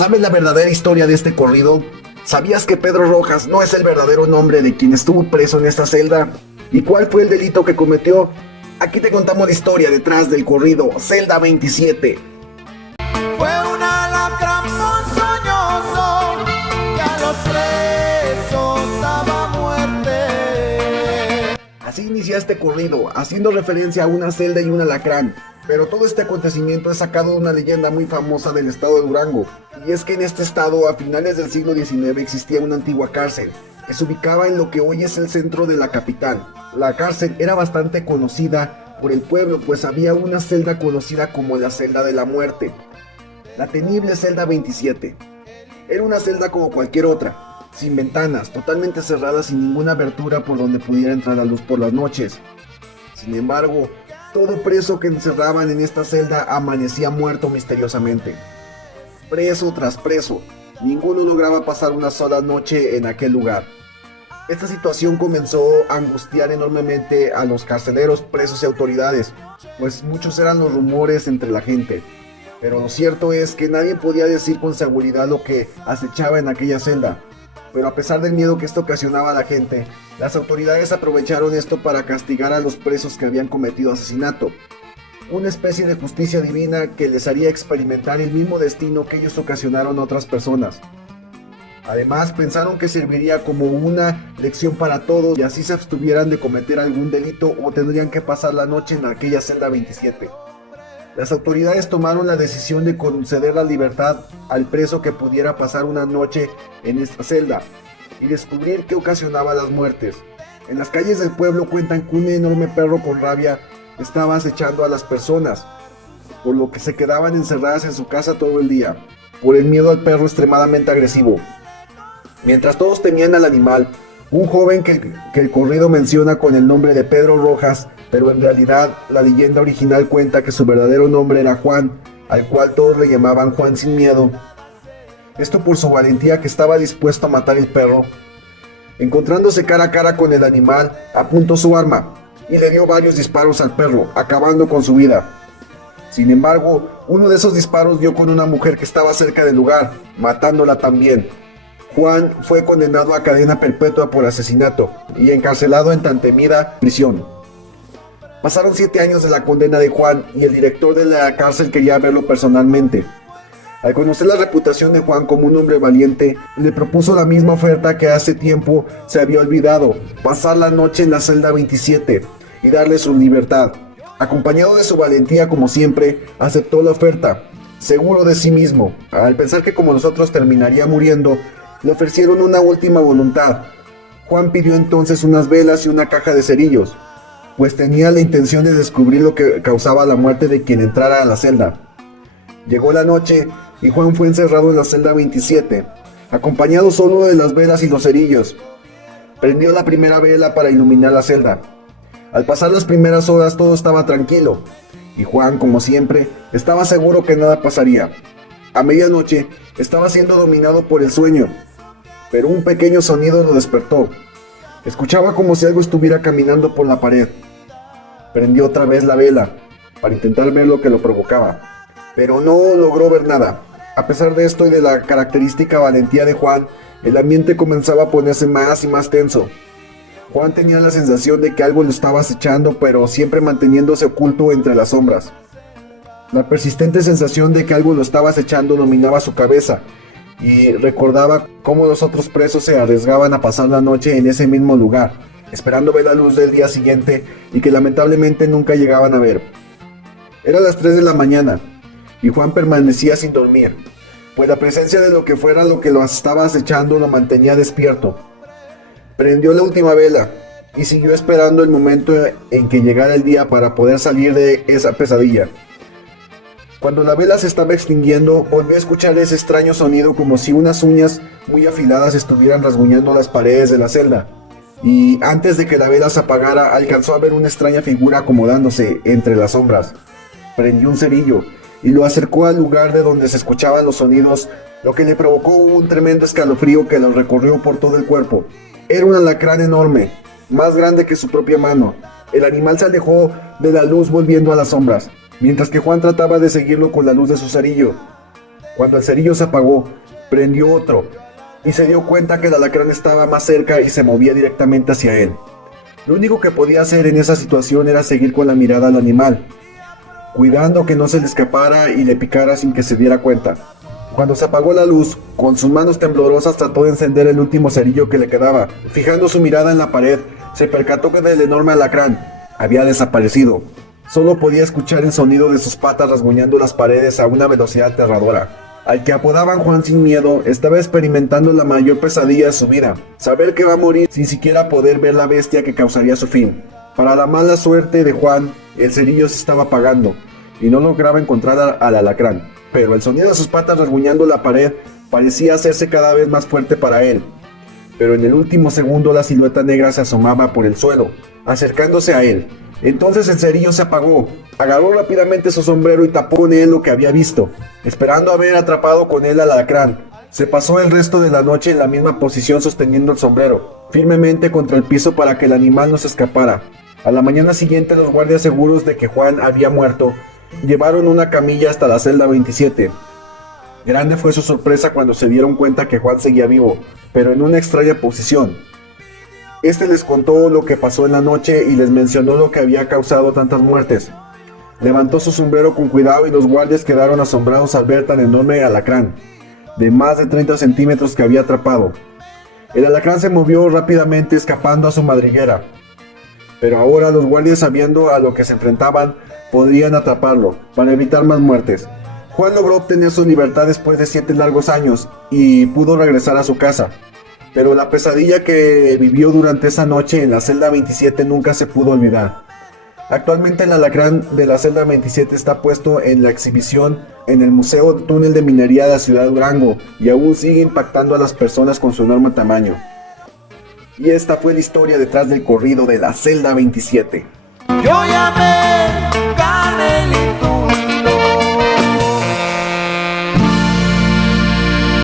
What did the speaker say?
¿Sabes la verdadera historia de este corrido? ¿Sabías que Pedro Rojas no es el verdadero nombre de quien estuvo preso en esta celda? ¿Y cuál fue el delito que cometió? Aquí te contamos la historia detrás del corrido Celda 27. Fue un alacrán ponzoñoso que a los presos daba muerte. Así inicia este corrido, haciendo referencia a una celda y un alacrán. Pero todo este acontecimiento es sacado de una leyenda muy famosa del estado de Durango. Y es que en este estado, a finales del siglo XIX, existía una antigua cárcel, que se ubicaba en lo que hoy es el centro de la capital. La cárcel era bastante conocida por el pueblo, pues había una celda conocida como la celda de la muerte, la temible celda 27. Era una celda como cualquier otra, sin ventanas, totalmente cerrada, sin ninguna abertura por donde pudiera entrar la luz por las noches. Sin embargo, todo preso que encerraban en esta celda amanecía muerto misteriosamente. Preso tras preso, ninguno lograba pasar una sola noche en aquel lugar. Esta situación comenzó a angustiar enormemente a los carceleros, presos y autoridades, pues muchos eran los rumores entre la gente. Pero lo cierto es que nadie podía decir con seguridad lo que acechaba en aquella celda. Pero a pesar del miedo que esto ocasionaba a la gente, las autoridades aprovecharon esto para castigar a los presos que habían cometido asesinato. Una especie de justicia divina que les haría experimentar el mismo destino que ellos ocasionaron a otras personas. Además, pensaron que serviría como una lección para todos y así se abstuvieran de cometer algún delito o tendrían que pasar la noche en aquella celda 27. Las autoridades tomaron la decisión de conceder la libertad al preso que pudiera pasar una noche en esta celda y descubrir qué ocasionaba las muertes. En las calles del pueblo cuentan que un enorme perro con rabia estaba acechando a las personas, por lo que se quedaban encerradas en su casa todo el día, por el miedo al perro extremadamente agresivo. Mientras todos temían al animal, un joven que el corrido menciona con el nombre de Pedro Rojas, pero en realidad la leyenda original cuenta que su verdadero nombre era Juan, al cual todos le llamaban Juan sin miedo. Esto por su valentía, que estaba dispuesto a matar el perro. Encontrándose cara a cara con el animal, apuntó su arma y le dio varios disparos al perro, acabando con su vida. Sin embargo, uno de esos disparos dio con una mujer que estaba cerca del lugar, matándola también. Juan fue condenado a cadena perpetua por asesinato y encarcelado en tan temida prisión. Pasaron 7 años de la condena de Juan y el director de la cárcel quería verlo personalmente. Al conocer la reputación de Juan como un hombre valiente, le propuso la misma oferta que hace tiempo se había olvidado: pasar la noche en la celda 27 y darle su libertad. Acompañado de su valentía, como siempre, aceptó la oferta, seguro de sí mismo. Al pensar que como nosotros terminaría muriendo, le ofrecieron una última voluntad. Juan pidió entonces unas velas y una caja de cerillos, pues tenía la intención de descubrir lo que causaba la muerte de quien entrara a la celda. Llegó la noche y Juan fue encerrado en la celda 27, acompañado solo de las velas y los cerillos. Prendió la primera vela para iluminar la celda. Al pasar las primeras horas todo estaba tranquilo, y Juan, como siempre, estaba seguro que nada pasaría. A medianoche estaba siendo dominado por el sueño, pero un pequeño sonido lo despertó. Escuchaba como si algo estuviera caminando por la pared. Prendió otra vez la vela para intentar ver lo que lo provocaba, pero no logró ver nada. A pesar de esto y de la característica valentía de Juan, el ambiente comenzaba a ponerse más y más tenso. Juan tenía la sensación de que algo lo estaba acechando, pero siempre manteniéndose oculto entre las sombras. La persistente sensación de que algo lo estaba acechando dominaba su cabeza, y recordaba cómo los otros presos se arriesgaban a pasar la noche en ese mismo lugar, esperando ver la luz del día siguiente, y que lamentablemente nunca llegaban a ver. Era las 3 de la mañana, y Juan permanecía sin dormir, pues la presencia de lo que fuera lo que lo estaba acechando lo mantenía despierto. Prendió la última vela, y siguió esperando el momento en que llegara el día para poder salir de esa pesadilla. Cuando la vela se estaba extinguiendo, volvió a escuchar ese extraño sonido, como si unas uñas muy afiladas estuvieran rasguñando las paredes de la celda. Y antes de que la vela se apagara, alcanzó a ver una extraña figura acomodándose entre las sombras. Prendió un cerillo y lo acercó al lugar de donde se escuchaban los sonidos, lo que le provocó un tremendo escalofrío que lo recorrió por todo el cuerpo. Era un alacrán enorme, más grande que su propia mano. El animal se alejó de la luz volviendo a las sombras, mientras que Juan trataba de seguirlo con la luz de su cerillo. Cuando el cerillo se apagó, prendió otro y se dio cuenta que el alacrán estaba más cerca y se movía directamente hacia él. Lo único que podía hacer en esa situación era seguir con la mirada al animal, cuidando que no se le escapara y le picara sin que se diera cuenta. Cuando se apagó la luz, con sus manos temblorosas trató de encender el último cerillo que le quedaba. Fijando su mirada en la pared, se percató que el enorme alacrán había desaparecido. Solo podía escuchar el sonido de sus patas rasguñando las paredes a una velocidad aterradora. Al que apodaban Juan sin miedo, estaba experimentando la mayor pesadilla de su vida: saber que va a morir sin siquiera poder ver la bestia que causaría su fin. Para la mala suerte de Juan, el cerillo se estaba apagando y no lograba encontrar al alacrán, pero el sonido de sus patas rasguñando la pared parecía hacerse cada vez más fuerte para él. Pero en el último segundo la silueta negra se asomaba por el suelo, acercándose a él. Entonces el cerillo se apagó, agarró rápidamente su sombrero y tapó con él lo que había visto, esperando haber atrapado con él al alacrán. Se pasó el resto de la noche en la misma posición sosteniendo el sombrero, firmemente contra el piso para que el animal no se escapara. A la mañana siguiente, los guardias, seguros de que Juan había muerto, llevaron una camilla hasta la celda 27. Grande fue su sorpresa cuando se dieron cuenta que Juan seguía vivo, pero en una extraña posición. Este les contó lo que pasó en la noche y les mencionó lo que había causado tantas muertes. Levantó su sombrero con cuidado y los guardias quedaron asombrados al ver tan enorme alacrán, de más de 30 centímetros que había atrapado. El alacrán se movió rápidamente escapando a su madriguera, pero ahora los guardias, sabiendo a lo que se enfrentaban, podrían atraparlo para evitar más muertes. Juan logró obtener su libertad después de 7 largos años y pudo regresar a su casa. Pero la pesadilla que vivió durante esa noche en la celda 27 nunca se pudo olvidar. Actualmente el alacrán de la celda 27 está puesto en la exhibición en el Museo Túnel de Minería de la ciudad de Durango y aún sigue impactando a las personas con su enorme tamaño. Y esta fue la historia detrás del corrido de la celda 27. Yo llamé